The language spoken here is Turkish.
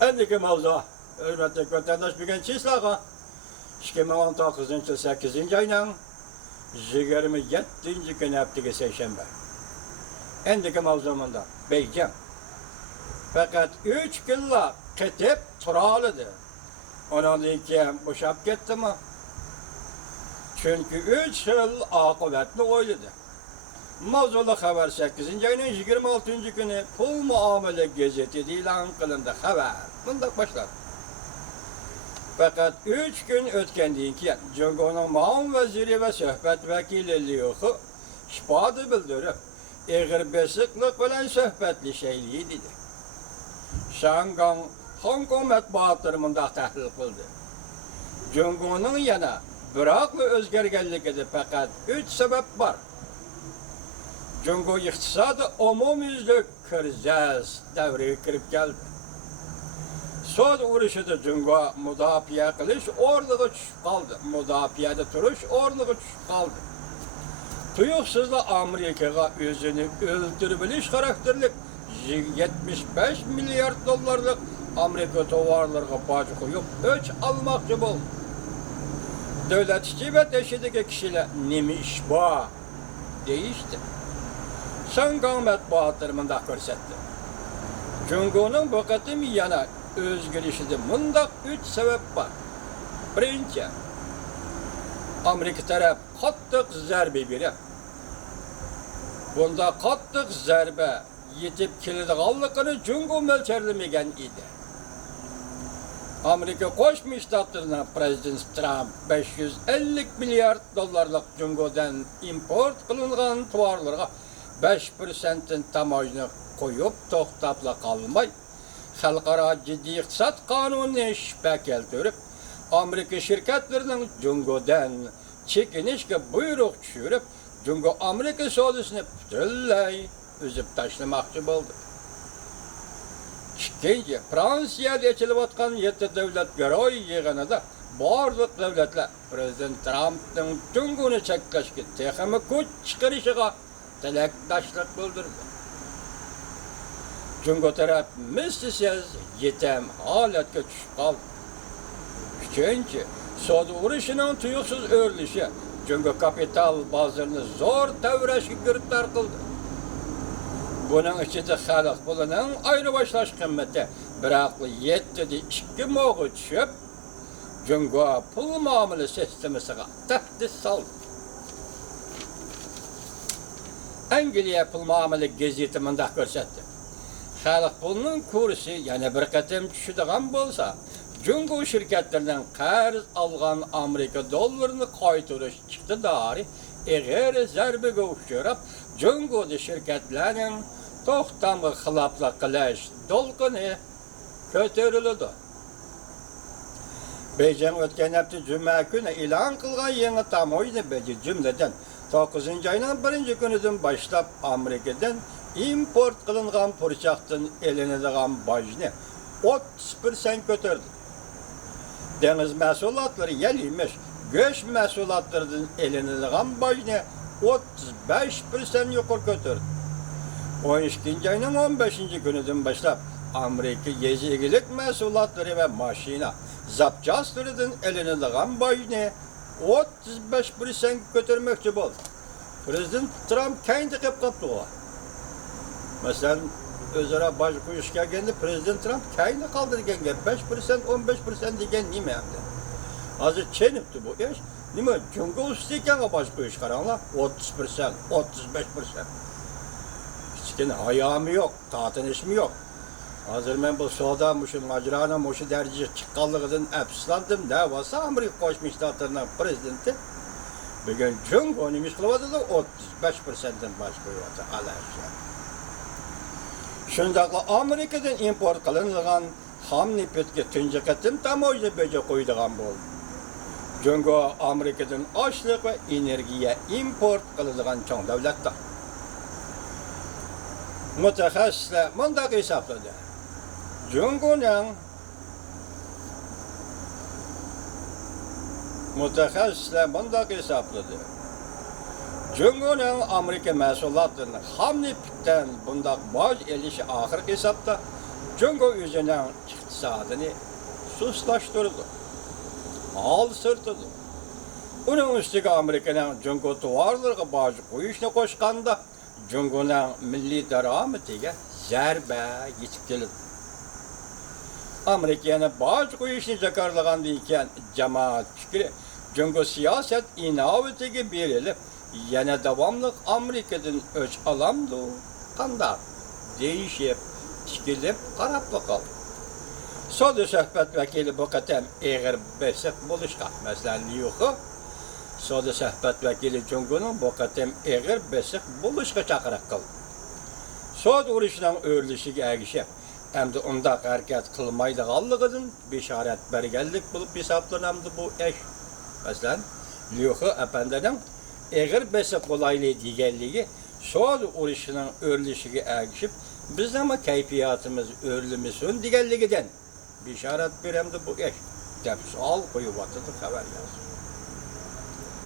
Endiki mavzu, hürmetli vatandaş bugün çislağa 2019 yıl 8. ayının 27. günü haftige seyşembe. Endiki mavzumunda beyeceğim. Fakat 3 yılla ketip turalıdı. Onun için boşap gitti mi? Çünkü 3 yıl akıbetli oyladı. Mavzulu haber 8. ayının 26. günü pul muamele gazeti ilan kılındı haber. Bundan başlar. Fakat 3 gün ötkendiğin ki Cungo'nun mağun veziri ve sohbet vekili Liyoku şifadı bildirip eğer besiklik bilen sohbetli şeyliği dedi. Şangan Hong Kong matbuatlarında tahlil kıldı. Cungo'nun yana bıraklı özgergenlik idi fakat 3 sebep var. Cungo iktisadı umumyüzlük kriz devreye kirip geldi. Son uğraşıda Cungo müdafaa kılış orluğu düşüp kaldı. Müdafaada duruş orluğu düşüp kaldı. Tuyuksuzla Amerika'ya özünü öldürebiliş karakterlik 75 milyar dolarlık Amerika tovarlarına bağcı koyup öç almakçı oldu. Devletçi ve deşideki kişiler neymiş bu değişti. Şangan matbuatlarında görsetti. Cungo'nun bu katım yana özgürlüşüde mundaq 3 sebep var. Birinci, Amerika taraf qattiq zarbe berib. Bunda qattiq zarbe yetib keladiganligini Cungo mo'ljallanmagan edi. Amerika Qo'shma Shtatlarning prezidenti Trump 550 milyard dollarlik Cungo'dan import qilingan tovarlarga 5% tamojni qo'yib to'xtabla qolmay, xalqaro jiddiy iqtisod qonunini shubha keltirib, Amerika şirketlerining Cungo'dan chekinishga buyruq tushirib, Cungo Amerika savdosini butunlay uzib tashlamoqchi bo'ldi. Ikkinchi, Fransiyada echilayotgan 7 davlat garoy yig'inida barliq davlatlar prezident Trumpning Cungoni cheklashga texnik kuch chiqarishiga tilakdoshlik bildirdi. Cungo taraf mislsiz yetim holatga tushib qoldi. Uchinchi, savdo urushining tuyuqsiz o'rilishi Cungo kapital bozorini zo'r tavrashga giriftor qildi. Bunun içinde xalq pulining ayrıbaşlash qimmati biroq 7-2 mo'g'i tushib, Cungo pul muomala sistemasiga tahdid soldi. Angliya pul muomala gazeti mundaq ko'rsatdi. Xalq pulining kursi yana bir qatim tushadigan bo'lsa, Cungo şirketlerinden qarz algan Amerika dollarini qaytarish iqtidori eg'ir zarbaga uchrab, Cungo'da şirketlerin to'xtamga xiloflik qilish to'lqini ko'tarildi. Beijing o'tgan hafta juma kuni e'lon qilgan yangi tamoyilni beji jumladan 9 ayning 1 kunidan boshlab Amerikadan import qilingan purchaqdan elinadigan bojni 30% ko'tardi. Deniz mahsulotlari yalimish, go'sht mahsulotlaridan elinadigan bojni 35% yuqori ko'tardi. 12 ayning 15 kunidan boshlab Amerika yezigilik mahsulotlari va mashina zapchastlaridan elinadigan bojni 35% ko'tarmoqchi bo'ldi. Prezident Trump kendi qilib qopdi. Masalan, o'zaro boj qo'yish kelganda Prezident Trump kendi qoldirgan gap 5%, 15% degan nima endi? Hozir chenibdi bu ish. Nima Cungo ustiga boj qo'yish qaranglar, 30%, 35%. Hiçkin hayomi yo'q, tatinishmi yo'q. Hozir men bu savdo mushu majrona mushu darajaga chiqqanligidan afsuslandim. Da bo'lsa Amerika Qo'shma Shtatlarining prezidenti bugun Cungoni nima qilyapti? 35%dan boj qo'yyapti. Alasha. Shundaqla Amerikadan import qilingan xom neftga tunji qatim tamoyil beja qo'ydigan bo'ldi. Cungo Amerikadan oshliq va energiya import qiladigan cho'ng davlatdir. Mutaxassislar mundaq hisobladi. Cungoning Amerika mahsulotlarini xom neftdan bundaq boj elishi oxirgi hisobda Cungo özünün iktisadını suslaştırdı. Alsırtıdı. Onun üstüge Amerika'nın Cungo duvarlarına bazı koyuşuna koşkanda Cungo'nun milli derametiga zərbe yetip geldi. Amerika'nın bazı koyuşunu jakarlagan deyken cemaat fikri Cungo siyaset inavetiga berilip yana davamlıq Amerika'dan öç alamdı. Kanda değişip tikilip qarap bakalım. Soda söhbət vəkili bu qatam eğer besek buluşqa. Məsələn, New Soda söhbət vəkili Cungo'nun bu qatam eğer besek buluşqa çaqıraq qıl. Soda uruşunun örülüşüge əgişib, hem de onda hərəkət qılmaydığanlığının bişarət bərgəllik bulup hesaplanamdı bu eş. Məsələn, New əpəndənin eğer besek olaylı digelliği Soda uruşunun örülüşüge əgişib, biz ama keyfiyatımız örülümüsün digelliğinden bişaret veremdi bu eş. Dep sual koyup atıdı haber yazdı.